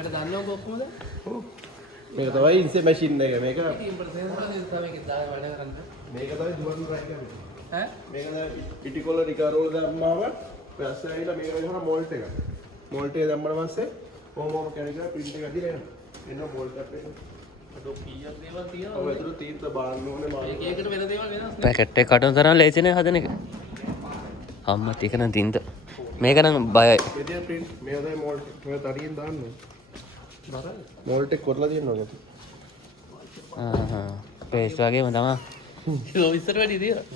මට දන්නව කොහොමද? ඔව්. මේක තමයි ඉන්සේ මැෂින් එක. මේක මේක තමයි දුවන්න try කරන්නේ. ඈ? මේක තමයි පිටිකොල්ල ටිකරෝල දැම්මාම පස්සේ ඇවිල්ලා මේක ගහන මොල්ට් එක. මොල්ට් එක දැම්මම පස්සේ කොහොමම කෙනෙක්ගේ print එක ඇදිලා එනවා. එනවා මොල්ට් එකක් එනවා. අඩෝ කීයක් දේවල් තියෙනවද? ඔය ඇතුළේ තීත්ත බලන්න ඕනේ මාළු. එක එකට වෙන දේවල් වෙනස් නේ. පැකට් එක කටන තරම් ලේසිනේ හදන එක. අම්මත් ඒක නම් තින්ද. මේක නම් බයයි. මෙතන print මේ තමයි මොල්ට් එක. ඔය තරියෙන් දාන්න ඕනේ. බරද? මොල්ට් එක කරලා තියෙනවා නේද? පේස් වගේම තමයි. ඒක ඉස්සර වැඩි තියෙනවා.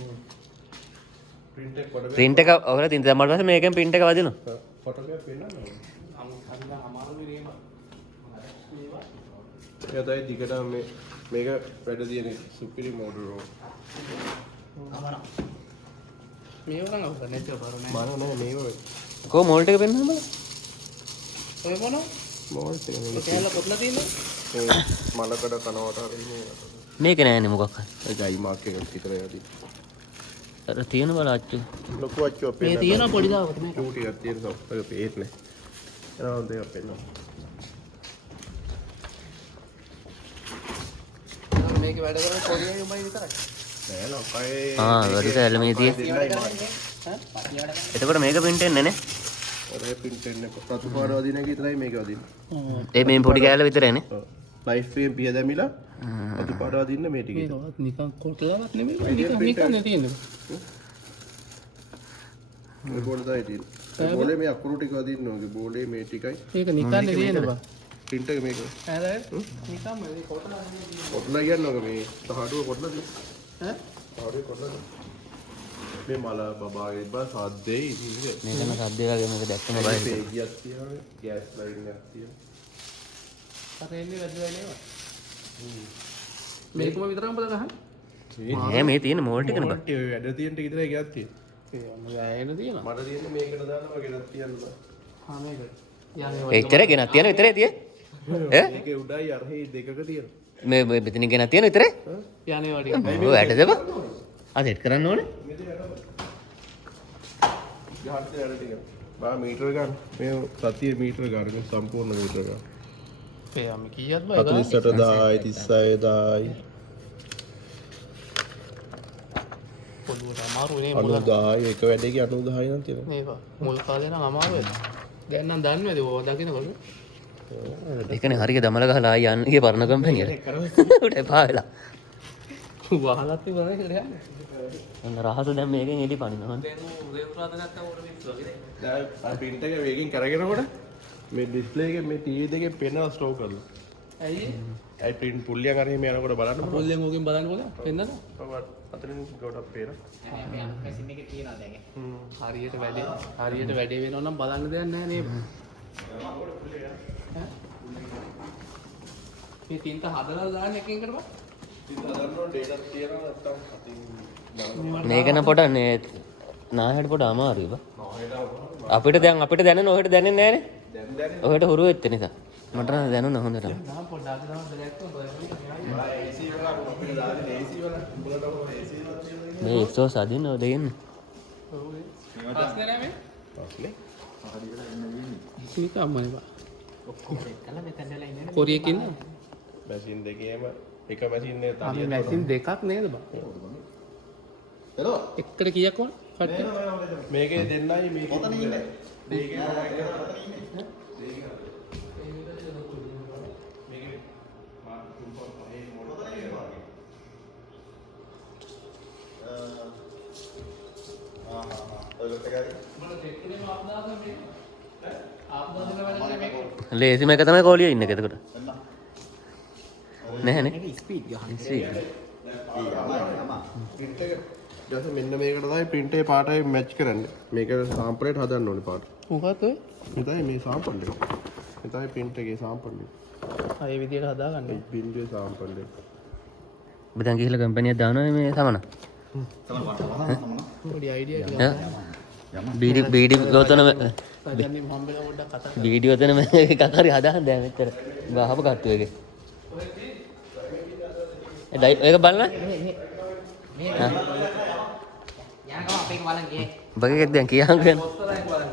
print එක කොට print එක ඔයාලා තින්ද දැම්මට පස්සේ මේකෙන් print එක වදිනවා. ෆොටෝ එකක් පෙන්නන්න ඕනේ. අන්න අමාරුයි නේම. ඒක තමයි දිගටම මේක වැඩ තියෙන සුපිරි මෝඩල් රෝ. මේව නම් අවුල නැතිව බර නෑ. මම නෑ මේක කො මොල්ට් එක පෙන්නන්න බෑ. ඔය මොන? මොල්ට් එක ඔය කැලල පොත්ලා තියෙන්නේ? මේ මලකඩ කනවට හරින්නේ. මේක නෑනේ මොකක් හරි. ඒකයි මාක් එකක් විතර යදී. අර තියෙන බල අච්චු. ලොකු අච්චුවක් මේ පෙන්නන්න. තියෙනවා පොඩි දාවකට මේක. ටූටියක් තියෙන සොෆ්ට් එක පේන්නේ. එනවා දෙයක් පෙන්නන්න. මේක වැඩ කරන පොඩි එකයි උඹයි විතරයි. නෑ ලොකයි. වැඩි සැල මේ තියෙන්නේ. ඈ? එතකොට මේක print එන්නේ නේ. ඔය print එකේ ප්‍රතිපාර වදින එක විතරයි මේක වදින්නේ. ඒ මේ පොඩි කෑල්ල විතරයිනේ. ඔව්. ලයිෆ් ෆ්‍රේම් පිය දැමිලා ප්‍රතිපාර වදින්න මේ ටික. මේකවත් නිකන් කොටලවත් නෙමෙයි. නිකන් තියෙන්නේ. මේ බෝල දායි තියෙන්නේ. බෝලේ මේ අකුරු ටික වදින්න ඕනේ. බෝලේ මේ ටිකයි. මේක නිකන් තියෙන්නේ බා. print එක මේක. ඈ නිකන් මේ කොටලා නෙමෙයි. කොටලා කියන්නේ මේ තහඩුව කොටලා තියෙන්නේ. ඈ? තහඩුව කොටලා මේ මල බබාගේ බා සද්දේ ඉන්නේ. මේක නම් සද්දේ වගේ මේක දැක්කම බය. පේජියක් තියෙනවා. ගෑස් ලයින් එකක් තියෙනවා. අතෙන්නේ වැදලා නේද? මේකම විතරම බල ගහන්න. නෑ මේ තියෙන මොල්ට් එකනේ බා. ඒ වැඩ තියෙන ටික විතරයි ගියක් තියෙන්නේ. ඒ මොකද ඇයෙන තියෙනවා. මට තියෙන්නේ මේකට දානවා ගෙනත් තියන්න බා. හා මේක. යන්නේ එච්චර ගෙනත් තියෙන විතරේ තියේ. ඈ මේකේ උඩයි අරහේ දෙකක තියෙනවා. මේ මෙතනින් ගෙනත් තියෙන විතරේ. යන්නේ වඩි. ඔව් ඇටද බා. අද එඩ් කරන්න ඕනේ. ගහන්න වැඩ ටික. බා මීටර ගන්න. මේ සතියේ මීටර ගන්න සම්පූර්ණ මීටර ගන්න. ඒ යම් කීයද බා ඒක? 48000යි 36000යි පොදුවට අමාරු නේ මුල. 90000යි එක වැඩේක 90000යි නම් තියෙනවා. නේ බා. මුල් කාලේ නම් අමාරුයි. දැන් නම් දන්නවද ඔය දකින්නකොට? ඒකනේ හරිය දමල ගහලා ආයි යන්නේ පරණ කම්පැනියට. උඩ එපා වෙලා. වහලත් ඉවරයි කියලා යන්නේ. අන්න රහස දැන් මේකෙන් එලි පනිනවා. දැන් උදේ පුරාද නැත්තම් උඩ මිස් වගේ. දැන් print එක වේගෙන් කරගෙනකොට මේ ඩිස්ප්ලේ එකේ මේ TV දෙකේ පෙන්නවා ස්ටෝ කරලා. ඇයි? ඇයි print පුල්ලියන් අර එහෙම යනකොට බලන්න පුළුවන්. පොල්ලෙන් ඕකෙන් බලන්නකොද? පෙන්නද? ඔව් අතරින් ගොඩක් පේනවා. මැෂින් එකේ තියනවා දැන්. හරියට වැඩේ වෙනව නම් බලන්න දෙයක් නැහැ නේද? මේ තින්ත හදලා දාන්න එකෙන්කට බා. ඉතින් අදන්නෝ ඩේටා තියනවා නැත්තම් අතින් මේක නම් පොඩ නේ නාහෙට පොඩ අමාරුයි බා. අපිට දැනෙන ඔහෙට දැනෙන්නේ නැහනේ. දැන් ඔහෙට හුරු වෙච්ච නිසා. මට නම් දැනුණා හොඳට. නම් පොඩ්ඩක් තමයි දැක්කම AC වල අපිට දාන්නේ AC වල උඹලට AC වල තියෙනවා. මේ එක්සෝස් අදින්න ඔය දෙන්න. ප්‍රශ්නේ නැහැ මේ? ප්‍රශ්නේ නිකම්ම නේ බා. කොරියක ඉන්න. මැෂින් දෙකේම එක මැෂින් එකේ අපි මැෂින් දෙකක් නේද බා? එනවා. එකට කීයක් වුණා? කට්ටිය. මේකේ දෙන්නයි මේකේ ඔතන ඉන්නේ. මේකේ ලේසිම එක තමයි කෝලිය ඉන්න එක එතකොට. නැහැනේ. ස්පීඩ් ගන්න. print එක දැන් මෙන්න මේකට තමයි print එකේ පාටයි මැච් කරන්නේ. මේක සාම්පලේට හදන්න ඕනේ පාට. මොකක්ද ඔය? මේ තමයි මේ සාම්පල් එක. මේ තමයි print එකේ සාම්පල් එක. ආයේ විදියට හදාගන්න. මේ බින්දුවේ සාම්පල් එක. ඔබ දැන් ගිහලා කම්පැනියක් දානවා මේ සමන. පොඩි අයිඩියා එකක්. බීඩි ගොතන දැන් මේ හම්බෙලා පොඩ්ඩක් කතා කරමු. වීඩියෝ තන එකක් හරි හදාන්න දැන් මෙච්චර ගහපු කට්ටු එකේ. ඒක බලන්න. බගේක් දැන් කියහන් කියන්නේ. පොස්තරයක් බලන්න.